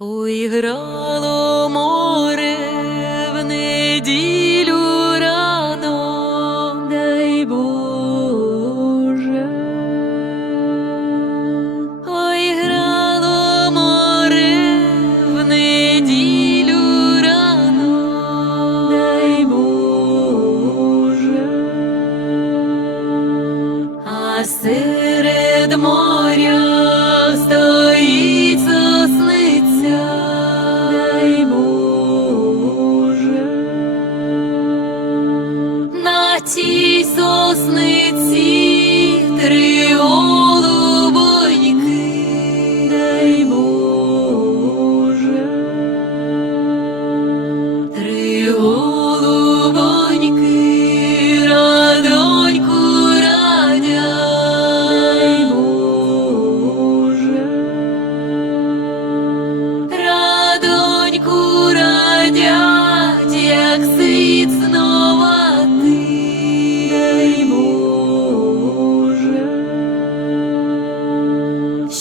Ой, море в неділю рано, дай Боже. Ой, грало море в неділю рано, дай Боже. А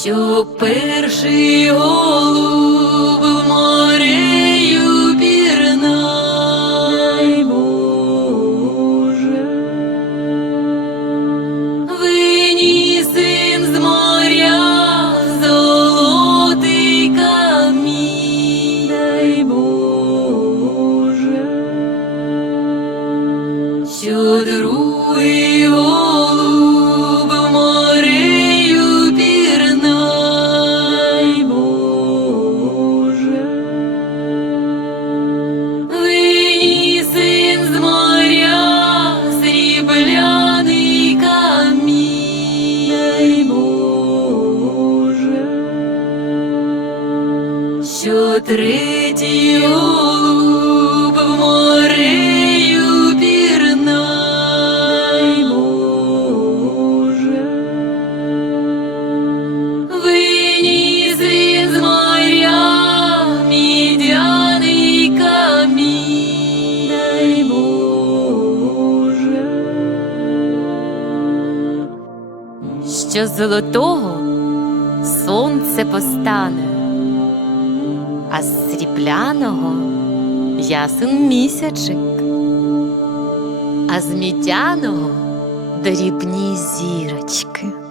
Щоб перший голуб в морею пірнав, дай Боже. Виніс син з моря золотий камінь, дай Боже. Що другий Що третій голуб в морею пірнав, дай Боже. Виніс він з моря мідяний камінь, дай Боже. Що золотого сонце постане, а з срібляного ясен місячик, а з мідяного дрібні зірочки.